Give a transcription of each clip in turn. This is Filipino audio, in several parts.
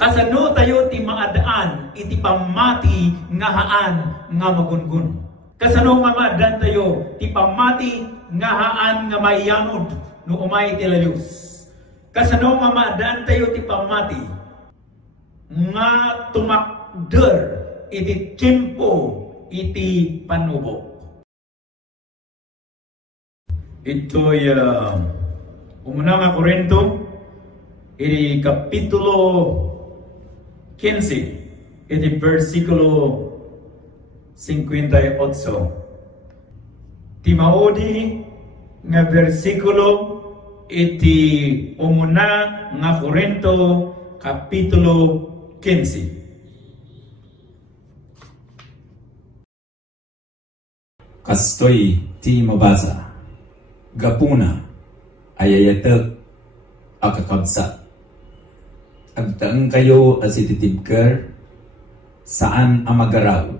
Kasano tayo ti maadaan iti pamati nga haan nga magungun. Kasano nga maadaan tayo ti pamati nga haan nga mayanod no umay ti layos. Kasano nga maadaan tayo ti pamati nga tumakder iti tiyempo iti panubok. Ito'y umuna nga Korinto iti kapitulo 15 iti versikulo 58. Ti maudi nga versikulo iti umuna nga Korinto kapitulo 15. Kastoy ti mabasa gapuna ayayatek akakabsa. Agtaeng kayo as ititibker saan amagaraw.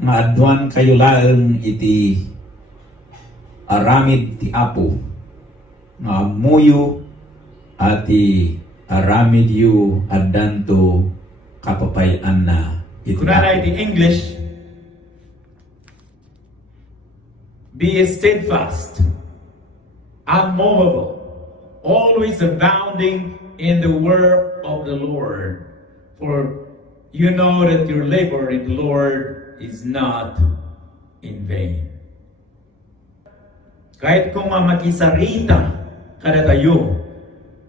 Maadwan kayo laeng iti aramid ti Apo nga muyo ati aramid yu adanto kapapayan na iti Kunana iti English, be steadfast, unmovable, always abounding in the work of the Lord. For you know that your labor in the Lord is not in vain. Kahit kung makisarita kada tayo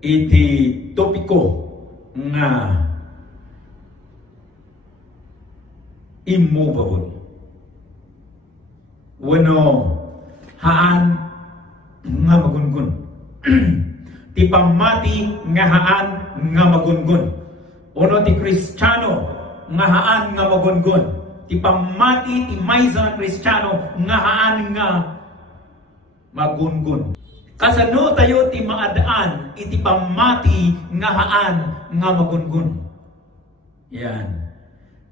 iti topiko nga immovable. Wano haan nga magungun. Ti pamati nga haan nga magungun. Uno ti Kristiyano nga haan nga magungun. Ti pamati ti maysa nga Kristiyano nga haan nga magungun. Kasano tayo ti maadaan iti pamati nga haan nga magungun. Yan.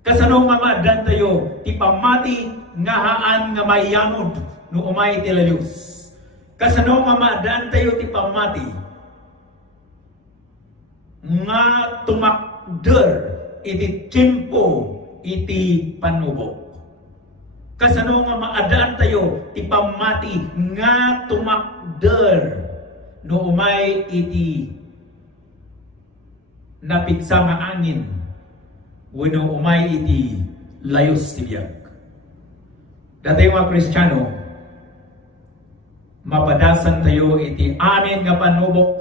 Kasano nga maadaan tayo ti pamati nga haan nga mayanod no umay ti layos. Kasano nga maadaan tayo ti pamati nga tumakder iti tiyempo iti panubok. Kasano nga maadaan tayo ti pamati nga tumakder no umay iti napigsa nga angin wenno umay iti layos ti biag. Dati mga Kristiyano, mapadasan tayo iti amin nga panubok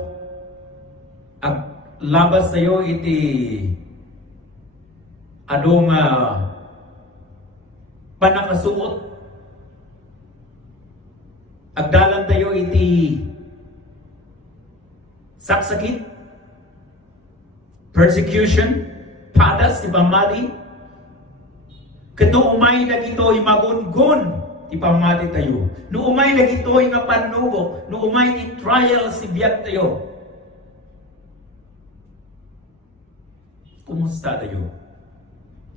at labas tayo iti adong panakasuot. Agdalan tayo iti saksakit, persecution, padas, ti pamati. Kano umay na gito'y magungun, ti pamati tayo. No umay na gito'y nga panubok, no umay ti trial si biyak tayo. Kumusta tayo?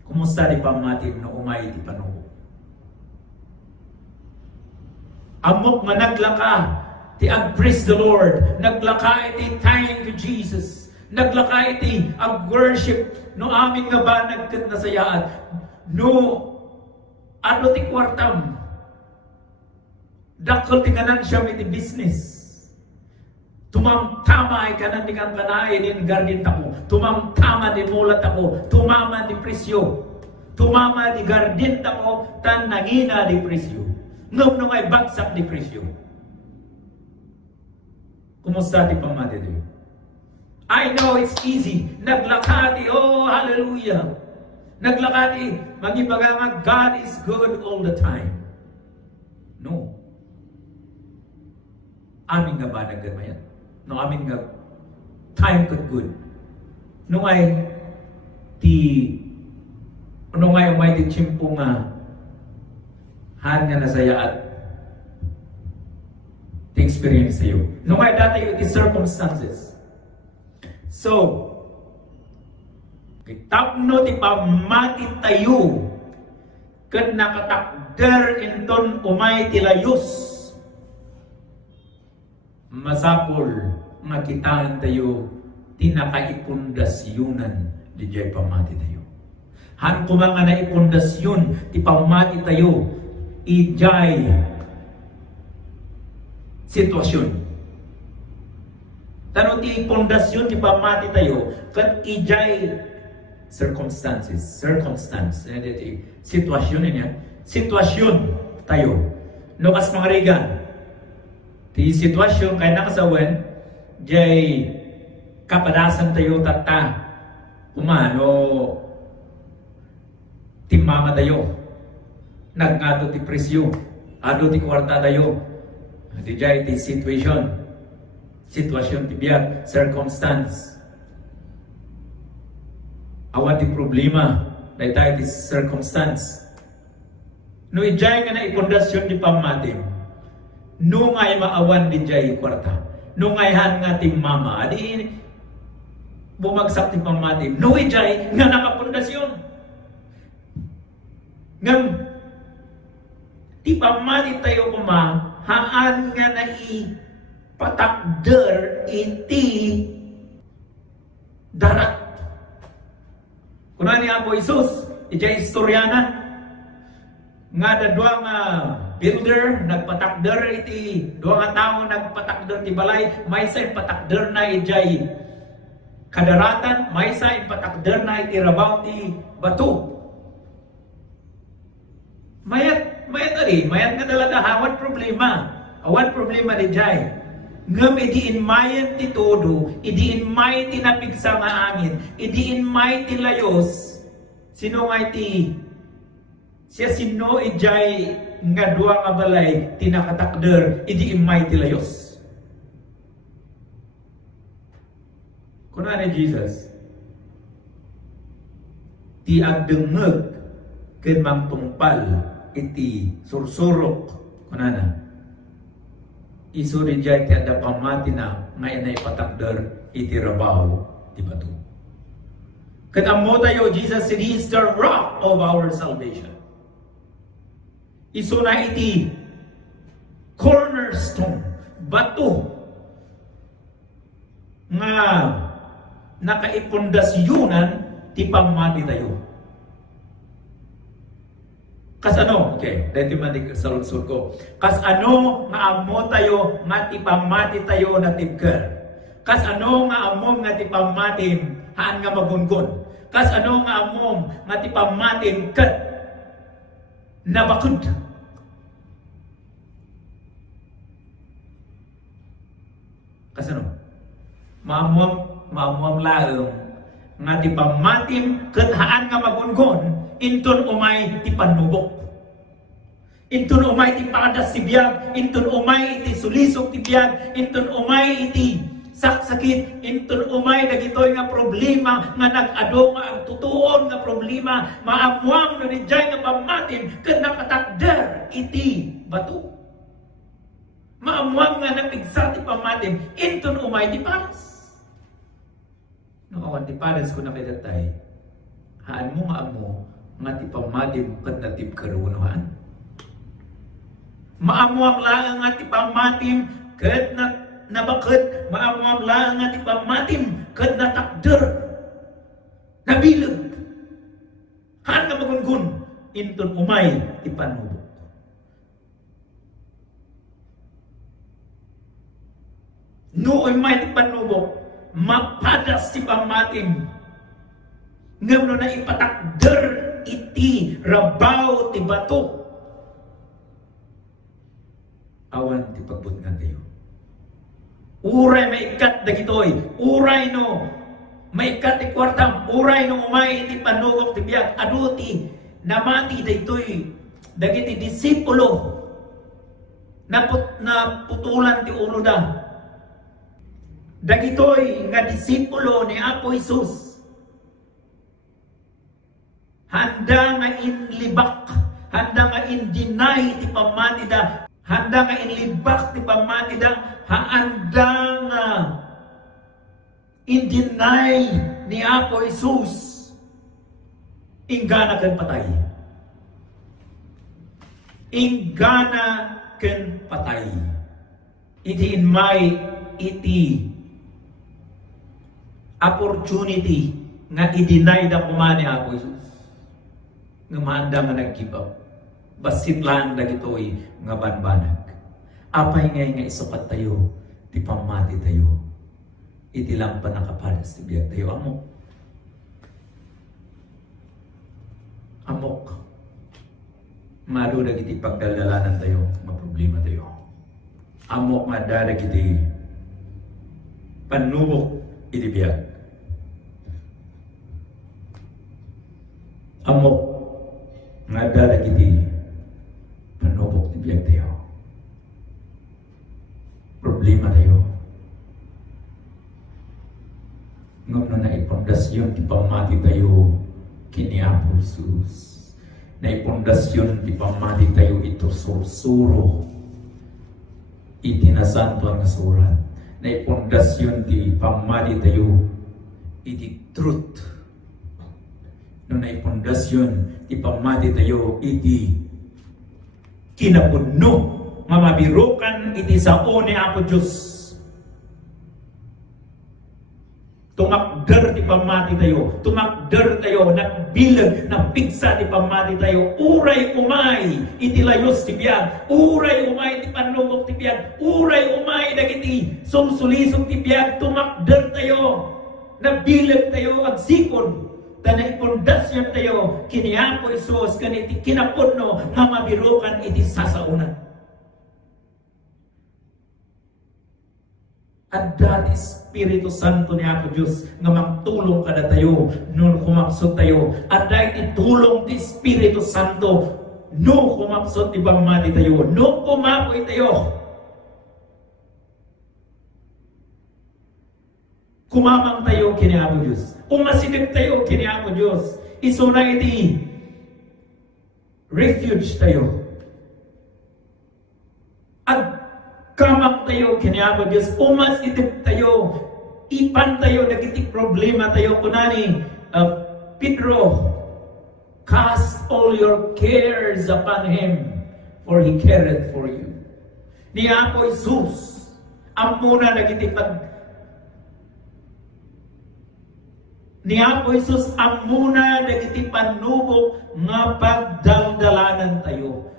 Kumusta di pamati no umay ti panubok? Amok nga naglaka ti ag-praise the Lord, naglaka iti thank you Jesus, naglaka iti ag-worship no amin nga ba nagkat nasayaan. No, ano ti kwartam? Dakol ti kanan siya iti business. Tumamtama ay kanan di kang kanain in gardin tako. Tumamtama di mulat ako. Tumama di presyo. Tumama di gardin tako. Tan nangina di presyo. Nung ay bagsak di presyo. Kumusta ti pamati tayo? I know it's easy. Naglakati, oh hallelujah. Naglakati, magipaganga, God is good all the time. No. Amin nga ba nagdamayan? No, amin nga time could good. No ay umay ti tiyempo nga han nga nasaya at ti experience sa'yo. No ay dati yung ti circumstances. So, kitapno ti pamati tayo ken nakatakder inton umay ti layos. Masapol nga kitaan tayo tinakaipundasyonan di jay pamati tayo. Han kumanga na ipundasyon ti pamati tayo ijay sitwasyon. Tanong ti pundasyon ti pamati tayo kat ijay circumstance, sitwasyon niya, sitwasyon tayo. No kas mga rigan, ti sitwasyon kay nakasawen, jay kapadasan tayo tata, kumano, timama tayo, nagngado ti presyo, ado ti kwarta tayo, di jay ti sitwasyon ti biyak, circumstance. Awan ti problema, dahil tayo ti circumstance. No ijay nga na ipundasyon di pamatim, no ngay maawan di jay kwarta, no ngay han nga ti mama, adi bumagsak ti pamatim, no ijay nga nakapundasyon. Ngam, ti pamati tayo kuma, haan nga na patakder iti darat. Kuna ni Apo Isus, ijay istoryana, nga dadwa nga builder, nagpatakder iti, dua nga tao nagpatakder ti balay, may sa patakder na ijay kadaratan, may sa patakder na iti rabaw ti bato. Mayat nga talaga, awan problema di jay. Ngam idiin mayan ti todo, idiin may ti napigsa nga angin, idiin may ti layos, sino nga iti, siya sino ijay nga dua nga balay, tinakatakder, idiin may ti layos. Kuna ni Jesus, ti agdengeg ken mangtungpal, iti sursurok, kuna na, iso rin dyan ti ada pamati na ngayon na ipatakder iti rabaw ti bato. Katamo tayo, Jesus is the rock of our salvation. Iso na iti cornerstone, bato nga nakaipundasyunan ti pamati tayo. Kas ano? Okay, dahil manig sa lunsur ko. Kas ano nga amo tayo nga tipamati tayo na tipker. Kas ano nga amom nga tipamatim haan nga magungon. Kas ano nga amom nga tipamatim kat nabakod. Kas ano? Maamom laeng nga tipamatim kat haan nga magungon. Intun umay ti panubok. Intun umay ti padas ti biyag. Intun umay iti sulisok ti biyag. Intun umay iti saksakit. Intun umay dagitoy nga problema nga nag-ado nga agtutuon nga problema. Maamuang no dijay nga pamatin ken nakatakder iti bato. Maamuang nga napigsa ti pamatin. Intun umay ti padas. No awan ti padas ko na kaidatay. Haan mo nga amo nga ti pamatim kat natip karunuhan. Maamuang lang nga ti pamatim kat nabakit. Maamuang lang nga ti pamatim kat natakder. Nabilag. Haan nga magungun. Intun umay ti panubok. Nooy may ti panubok. Mapadas ti pamatim. Ngam no na ipatakder iti rabaw ti bato. Awan ti pagbutngan tayo. Uray maikat dagitoy. Uray no maikat ti kwartam. Uray no umay ti panugok ti biyak. Adu ti namati dagitoy dagiti disipulo na putulan ti ulo da. Dagitoy nga disipulo ni Apo Isus. Handa nga inlibak, handa nga indinay ti pamatida, handa nga inlibak ti pamatida, handa nga indinay ni Apo Isus. Ingana ken patay. Ingana ken patay. Iti inmay iti opportunity nga i-deny da kumani Apo Jesus. Nga maanda nga nag-give up. Basit lang da gito'y nga banbanag. Apay ngay nga isukat tayo, ti pamati tayo. Iti lang pa nakapalas ti biyag tayo. Amok. Maru dagiti pagdalalanan tayo, maproblema tayo. Amok nga dagiti panubok iti biyag. Amok nga dagiti panubok iti biyag tayo. Problema tayo. Ngam na naipondasyon ti pamati tayo kini Apo Jesus. Naipondasyon ti pamati tayo ito sursuro. Itinasanto ang surat. Naipondasyon ti pamati tayo iti truth. No naipondasyon ti pamati tayo iti kinapuno nga mabirukan iti sao ni Apo Diyos. Tumakder ti pamati tayo, tumakder tayo, nagbilag, napigsa ti pamati tayo, uray umay iti layos ti biyag, uray umay ti panugok ti biyag, uray umay dagiti sumsulisog ti biyag, tumakder tayo, nagbilag tayo, agsikon, tanay pundasyon tayo, kini Apo Isus, kaniti kinapuno, nga mabirukan iti sasaunan. At dati Espiritu Santo ni Apo Diyos nga magtulong kada tayo nung kumapsot tayo. At dahil itulong ti Espiritu Santo nung kumapsot ti pamati tayo. Nung kumapoy tayo. Kumamang tayo kini Apo Diyos. Umasidip tayo kini Apo Diyos. Isuna iti refuge tayo. At kamang tayo, kiniapo Diyos, umasidip tayo, ipan tayo, nagiti problema tayo, kunani, Pedro, cast all your cares upon Him, for He careth for you. Ni Apo Jesus, amuna nagiti Ni Apo Jesus, amuna nagiti panubok nga pagdaldalanan tayo.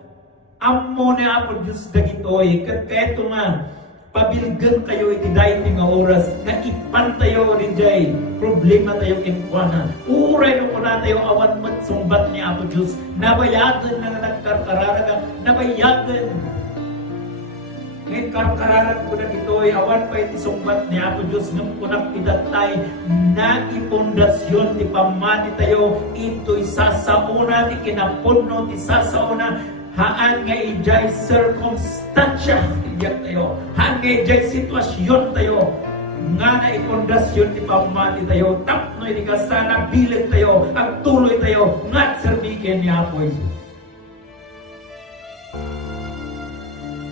Amo ni Apo Diyos dagitoy, kat kaito nga, pabilgan kayo iti dahi nga oras, nga ipan tayo rin jay, problema tayo kinkwana. Uray no na tayo awan mat sumbat ni Apo Diyos, nabayagan na nagkarkararaga, nabayagan. Ngayon karkararan ko na ito'y awan pa iti sumbat ni Apo Diyos, ng kunak idatay, na ipondasyon ti pamati tayo, ito'y sasauna, ti kinapuno, ti sasauna, haan nga ijay circumstansya tiyak tayo, haan nga ijay sitwasyon tayo, nga na ipondasyon ti pamati tayo, tapnoy di kasana, bilag tayo, ang tuloy tayo, nga't serbikin ni Apo Jesus.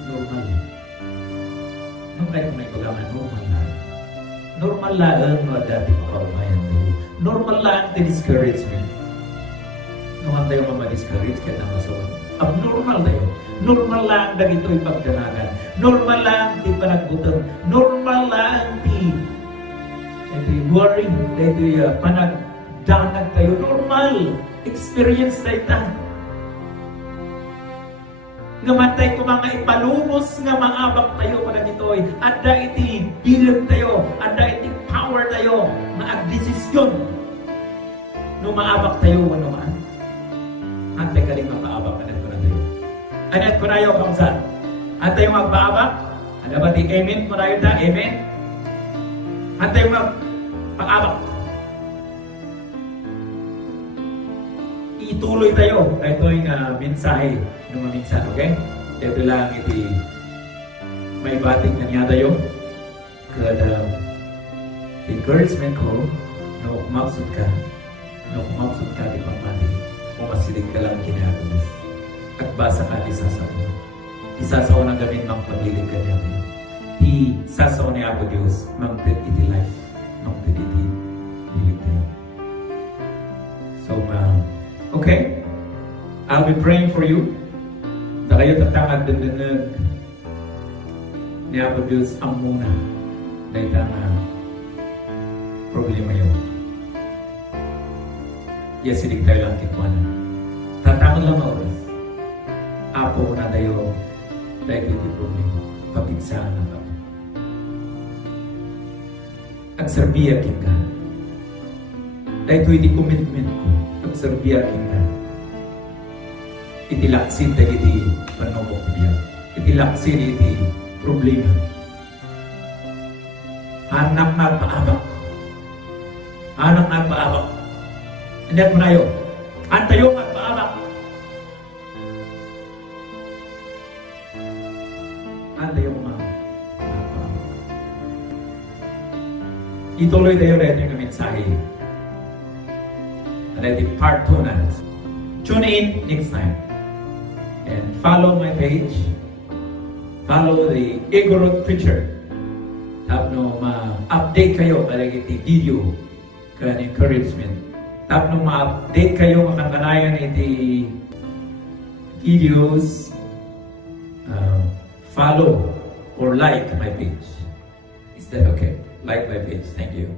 Normal. Nung kahit may pagaman, normal lang. Normal lang mga dati pakarumayan tayo. Normal lang the discouragement. Nung tayo ma-discourage, kaya na masawag. Abnormal tayo. Normal lang dagito ipagdanagan. Normal lang ti panagbutan. Normal lang ti worry. Dito panagdanag tayo. Normal. Experience tayo ta. Nga matay ko mga ipalubos nga maabak tayo pa na dito. Ada iti bilag tayo. Ada iti power tayo. Na agdesisyon. No maabak tayo manuman. Antay ka rin mapaabak ka na ko na tayo. Anat ko na yung kamsan. Antay yung magpaabak. Ano ba di amen ko na yun ta? Amen? Antay yung magpaabak. Ituloy tayo. Ito yung mensahe ng mga minsan. Okay? Ito lang iti may bating kanya tayo. Kada encouragement ko na kumapsot ka. Na kumapsot ka di pagpati. Umasilig ka lang kinahabos. At basa ka isasaw. Isasaw na gamin mang paglilig ka niya. Isasaw ni Apo Diyos mang iti life. Mang iti bilig tayo. So, okay. I'll be praying for you. Na kayo tatangad dinag ni Apo Diyos ang muna. Dahil problema yun. Yes, sinig tayo lang kitwanan. Tatangon lang oras. Apo na tayo dahil iti problema. Papigsaan na ka. Agserbiya kita. Dahil ito iti commitment ko. Agserbiya kita. Itilaksin tayo iti panobok biya. Itilaksin iti problema. Anak na paabak. Anak na paabak. Hindi mo na yun. Antayo magpaabak. Antayo magpaabak. Ituloy tayo rin yung mensahe. Ready part 2 na. Tune in next time. And follow my page. Follow the Igorot Preacher. Tapno ma-update kayo palagi iti video kan encouragement. Tapno ma-update kayo makakanayan iti videos. Follow or like my page. Is that okay? Like my page. Thank you.